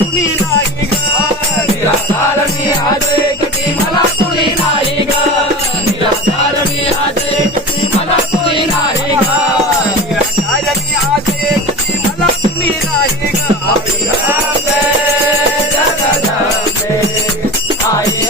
कुणी नाही ग निराधार मी आज एकटी मला कुणी नाही ग निराधार मी आज एकटी मला कुणी नाही ग निराधार मी आज एकटी मला कुणी नाही ग आई जगदंबे आई